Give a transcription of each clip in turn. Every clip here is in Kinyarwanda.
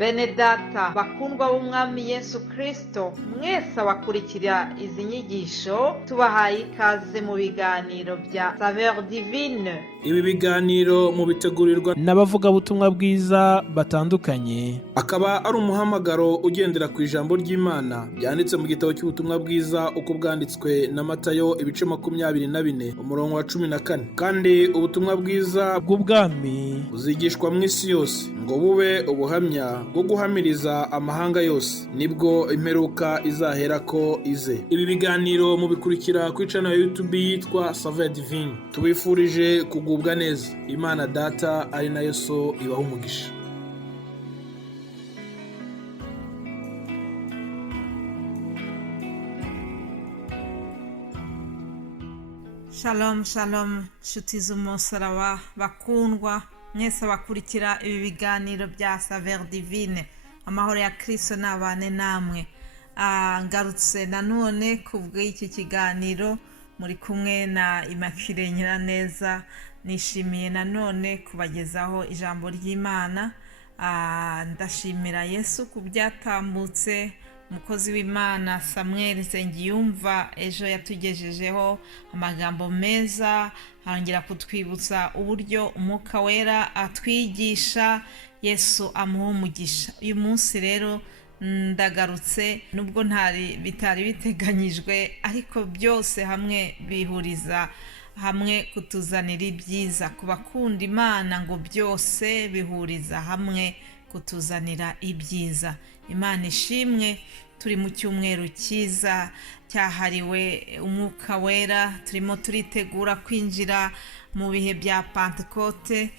Bene data bakundwa b'umwami Yesu Kristo, mwese abakurikira izi nyigisho tubahaye ikaze mu biganiro bya Saveur Divine. Ibi biganiro mu bitegurirwa n'abavugabutumwa bwiza batandukanye, akaba ari umuhamagaro ugendera ku ijambo ry'Imana byanditse mu gitabo cy'ubutumwa bwiza uko bwanditswe na Matayo ibice 24 umurongo wa 14. Kandi ubutumwa bwiza bw'ubwami buzigishwa mu isi yose ngo bube ubuhamya bwo guhamiriza amahanga yose, nibwo imperuka izaherako ize. Ibi biganiro mubikurikira ku channel ya YouTube yitwa Saveur Divine. Tubifurije kugubwa neza. Imana Data ari nayo So ibaha umugisha. Shalom shalom nshuti z'umusaraba bakundwa mwese bakurikira ibi biganiro bya Saveur Divine. Amahoro ya Kristo nabane namwe. Ngarutse nanone kubw'iki kiganiro muri kumwe na Immaculée Nyiraneza. Nishimiye nanone kubagezaho ijambo ry'Imana. Ndashimira Yesu kubyatambutse. Umukozi w'Imana Samuel Nsengiyumva ejo yatugejejeho amagambo meza, arongera kutwibutsa uburyo Umwuka Wera atwigisha. Yesu amuha umugisha. Uyu munsi rero ndagarutse, nubwo bitari biteganyijwe, ariko byose hamwe bihuriza hamwe kutuzanira ibyiza. Ku bakunda Imana ngo byose bihuriza hamwe kutuzanira ibyiza. Imana ishimwe. Turi mu cyumweru cyiza cyahariwe Umwuka Wera, turimo turitegura kwinjira mu bihe bya Pentecote.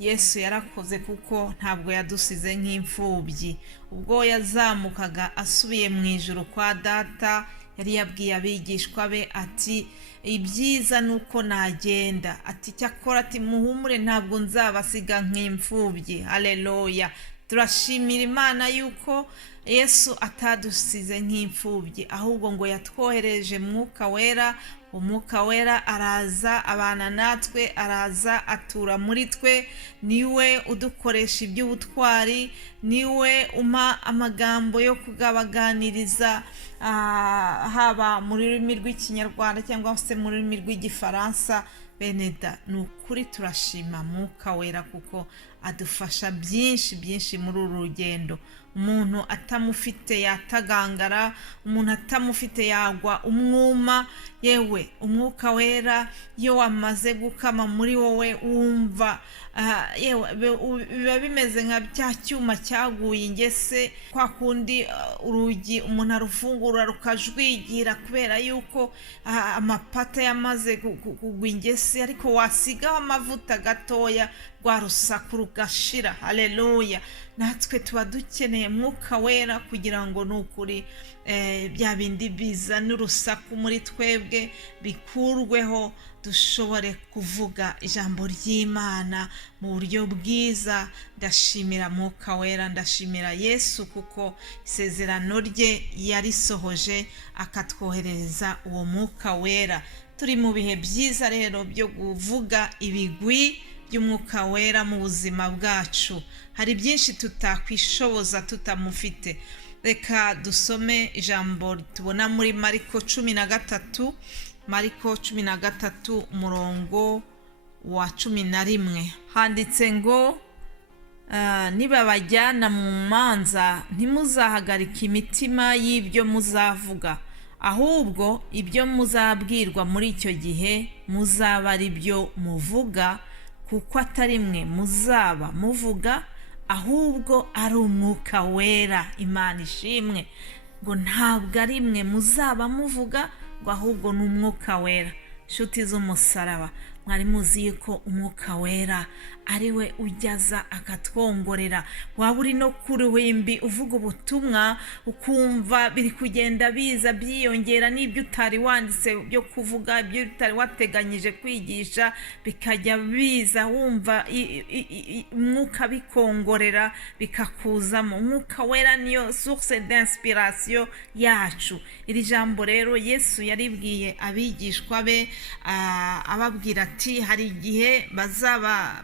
Yesu yarakoze kuko ntabwo yadusize nk'imfubyi. Ubwo yazamukaga asubiye mu ijuru kwa Data, yari yabwiye abigishwa be ati ibyiza nuko nagenda, ati cyakora ati muhumure ntabwo nzabasiga nk'imfubyi. Haleluya. Turashimira Imana yuko Yesu atadusize nk'imfubyi, ahubwo ngo yatwohereje Mwuka Wera. Umwuka Wera araza abana natwe, araza atura muri twe. Niwe udukoresha iby'ubutwari, niwe umpa amagambo yo kugabaganiriza, haba mu rurimi rw'Ikinyarwanda cyangwa se mu rurimi rw'Igifaransa. Beneda, ni ukuri turashima Mwuka Wera kuko adufasha byinshi muri uru rugendo. Umuntu atamufite yatagangara, umuntu atamufite yagwa umwuma. Yewe Umwuka Wera iyo wamaze gukama muri wowe wumva yewe biba bimeze nka bya cyuma cyaguye ingese, kwa kundi urugi umuntu arufungura rukajwigira kubera yuko amapata yamaze kugwa ingese, ariko wasigaho amavuta gatoya rwa rusaku rugashira. Haleluya. Natwe tuba dukeneye Mwuka Wera kugira ngo nukuri bya bindi biza n'urusaku muri twebwe bikurweho, dushobore kuvuga ijambo ry'Imana mu buryo bwiza. Ndashimira Mwuka Wera, ndashimira Yesu kuko isezerano rye yarisohoje akatwohereza uwo Mwuka Wera. Turi mu bihe byiza rero byo kuvuga ibigwi by'Umwuka Wera mu buzima bwacu. Hari byinshi tutakwishoboza tutamufite. Reka dusome ijambo tubona muri Mariko 13. Mariko 13 umurongo wa 11. Handitse ngo nibabajyana mu manza ntimuzahagarike imitima y'ibyo muzavuga, ahubwo ibyo muzabwirwa muri icyo gihe muzaba ari byo muvuga, kuko atari mwe muzaba muvuga, ahubwo ari Umwuka Wera. Imana ishimwe. Ngo ntabwo ari mwe muzaba muvuga, ngo ahubwo ni Umwuka Wera. Nshuti z'umusaraba, mwari muzi yuko Umwuka Wera ari we ujyaza akatwongorera. Waba uri no ku ruhimbi uvuga ubutumwa ukumva biri kugenda biza byiyongera, n'ibyo utari wanditse byo kuvuga, ibyo utari wateganyije kwigisha bikajya biza, wumva umwuka bikongorera bikakuzamo. Umwuka Wera niyo source d'inspiration yacu. Iri jambo rero Yesu yaribwiye abigishwa be ababwira ati hari igihe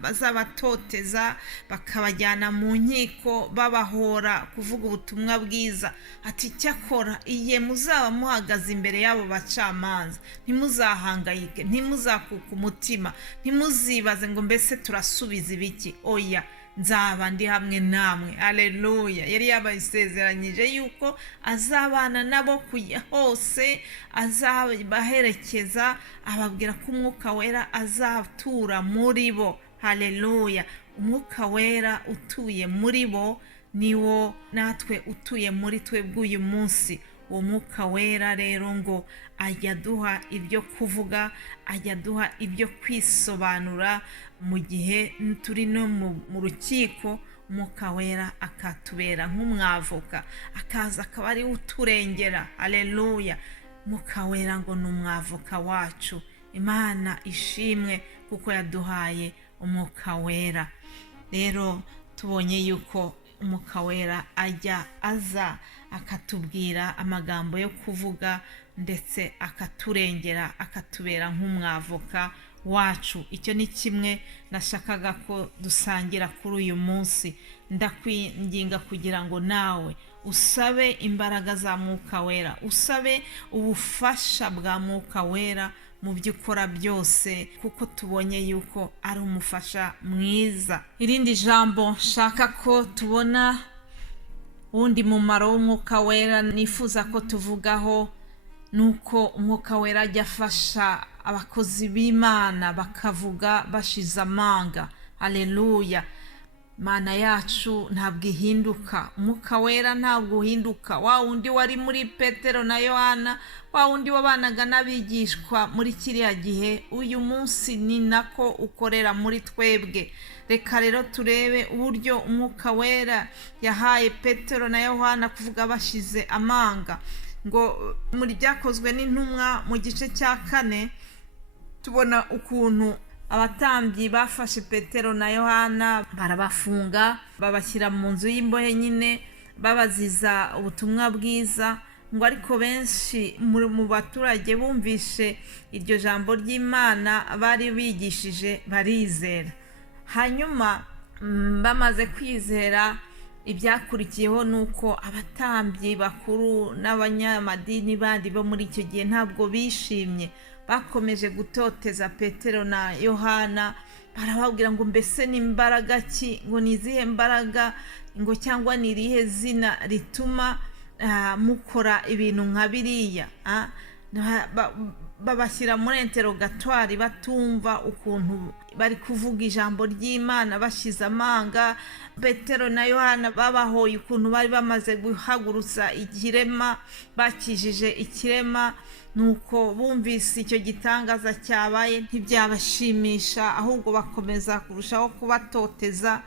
bazabatoteza bakabajyana mu nkiko babahora kuvuga ubutumwa bwiza. Ati cyakora igihe muzaba muhagaze imbere y'abo bacamanza ntimuzahangayike, ntimuzakuka umutima, ntimuzibaze ngo mbese turasubiza ibiki. Oya, nzaba ndi hamwe namwe. Haleluya. Yari yabayisezeranyije yuko azabana nabo kujya hose, azabaherekeza, ababwira ko umwuka wera azatura muri bo. Haleluya. Umwuka wera utuye muri bo niwo natwe utuye muri twe bw'uyu munsi. Uwo mwuka wera rero ngo ajya duha ibyo kuvuga, ajya duha ibyo kwisobanura mu gihe turi no mu rukiko. Umwuka wera akatubera nk'umwavoka, akaza akaba ari uturengera. Haleluya. Umwuka wera ngo ni umwavoka wacu. Imana ishimwe kuko yaduhaye umwuka wera. Rero tubonye yuko umwuka wera ajya aza akatubwira amagambo yo kuvuga ndetse akaturengera, akatubera nk'umwavoka wacu. Icyo ni kimwe nashakaga ko dusangira kuri uyu munsi. Ndakwinginga kugira ngo nawe usabe imbaraga za mwuka wera, usabe ubufasha bwa mwuka wera mu byo ukora byose, kuko tubonye yuko ari umufasha mwiza. Irindi jambo nshaka ko tubona, wundi mumaro w'umwuka wera nifuza ko tuvugaho, nuko umwuka wera ajya afasha abakozi b'Imana bakavuga bashize amanga. Haleluya. Mana yacu ntabwo ihinduka, umwuka wera ntabwo uhinduka. Wa wundi wari muri Petero na Yohana, wa wundi wabanaga n'abigishwa muri kiriya gihe, uyu munsi ni nako ukorera muri twebwe. Reka rero turebe uburyo umwuka wera yahaye Petero na Yohana kuvuga bashize amanga. Ngo muri Byakozwe n'Intumwa mu gice cya 4 tubona ukuntu abatambyi bafashe Petero na Yohana barabafunga, babashyira mu nzu y'imbohe nyine, babaziza ubutumwa bwiza. Ngo ariko benshi mu baturage bumvishe iryo jambo ry'Imana bari bigishije barizera. Hanyuma bamaze kwizera, ibyakurikiyeho nuko abatambyi bakuru n'abanyamadini bandi bo muri icyo gihe ntabwo bishimye, bakomeje gutoteza Petero na Yohana. Barababwira ngo mbese ni imbaraga ki, ngo ni izihe mbaraga, ngo cyangwa ni irihe zina rituma mukora ibintu nka biriya. Babashyira muri interogatoire batumva ukuntu bari kuvuga ijambo ry'Imana bashize amanga. Petero na Yohana babahoye ukuntu bari bamaze guhagurutsa ikirema, bakijije ikirema. Nuko bumvise icyo gitangaza cyabaye ntibyabashimisha, ahubwo bakomeza kurushaho kubatoteza.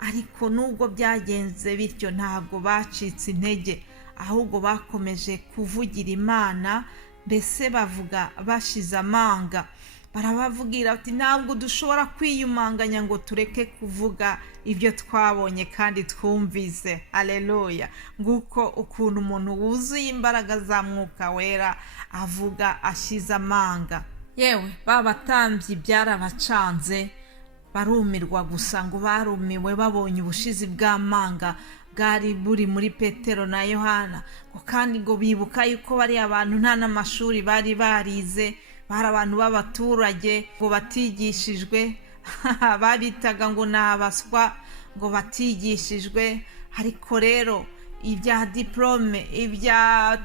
Ariko nubwo byagenze bityo ntabwo bacitse intege, ahubwo bakomeje kuvugira Imana, mbese bavuga bashize amanga. Barabavugira ati ntabwo dushobora kwiyumanganya ngo tureke kuvuga ibyo twabonye kandi twumvise. Haleluya. Nguko ukuntu umuntu wuzuye imbaraga za mwuka wera avuga ashize amanga. Yewe babatambyi byarabacanze, barumirwa gusa, ngo barumiwe babonye ubushizi bw'amanga bwari buri muri Petero na Yohana. Kandi ngo bibuka yuko bari abantu nta n'amashuri bari barize, bari abantu b'abaturage ngo batigishijwe, babitaga ngo ni abaswa, ngo batigishijwe. Ariko rero ibya diplome, ibya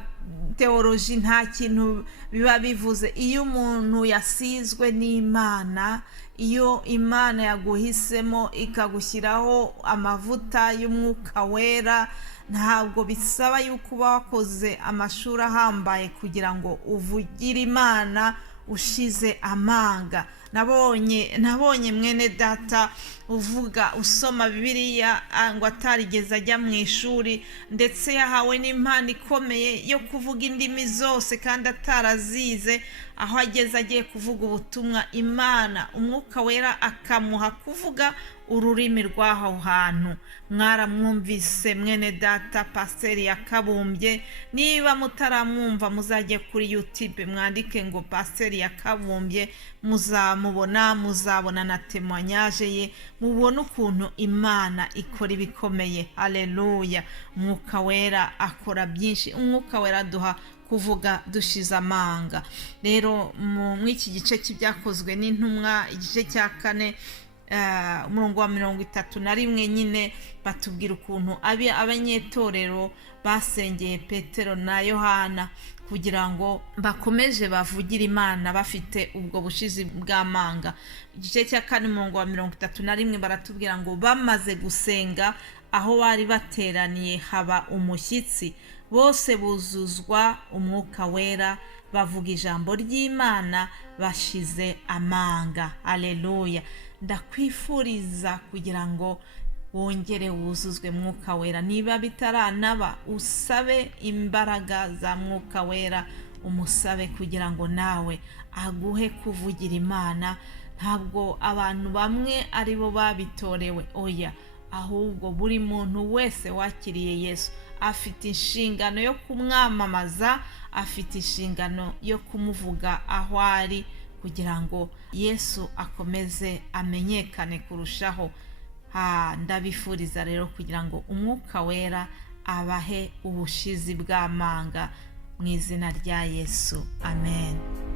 teoloji nta kintu biba bivuze. Iyo umuntu yasizwe n'Imana, iyo Imana yaguhisemo ikagushyiraho amavuta y'umwuka wera, ntabwo bisaba yuko uba wakoze amashuri ahambaye kugira ngo uvugire Imana ushize amanga. nabonye mwene data uvuga usoma Bibiliya ngo atarigeze ajya mu ishuri, ndetse yahawe n'impano ikomeye yo kuvuga indimi zose kandi atarazize. Aho ageze agiye kuvuga ubutumwa, Imana umwuka wera akamuha kuvuga ururimi rw'aho hantu. Mwaramwumvise mwene data Pasiteri Yakabumbye. Niba mutaramwumva muzajye kuri YouTube mwandike ngo Pasiteri Yakabumbye, muzabona na témoignage ye, mubona ukuntu Imana ikora ibikomeye. Haleluya! Umwuka wera akora byinshi, umwuka wera duha kuvuga dushize amanga. Rero mu iki gice cy'ibyakozwe n'intumwa, igice cya 4 umurongo wa 31 nyine batubwira ukuntu abanyetorero basengeye Petero na Yohana kugira ngo bakomeje bavugira Imana bafite ubwo bushizi bw'amanga. Igice cya 4 umurongo wa 31 baratubwira ngo bamaze gusenga, aho bari bateraniye haba umushyitsi, bose buzuzwa umwuka wera, bavuga ijambo ry'Imana bashize amanga. Haleluya! Ndakwifuriza kugira ngo wongere wuzuzwe mwuka wera. Niba bitaranaba, usabe imbaraga za mwuka wera, umusabe kugira ngo nawe aguhe kuvugira Imana. Ntabwo abantu bamwe ari bo babitorewe, oya, ahubwo buri muntu wese wakiriye Yesu afite inshingano yo kumwamamaza, afite inshingano yo kumuvuga aho ari, kugira ngo Yesu akomeze amenyekane kurushaho. Ndabifuriza rero kugira ngo umwuka wera abahe ubushizi bw'amanga mu izina rya Yesu. Amen.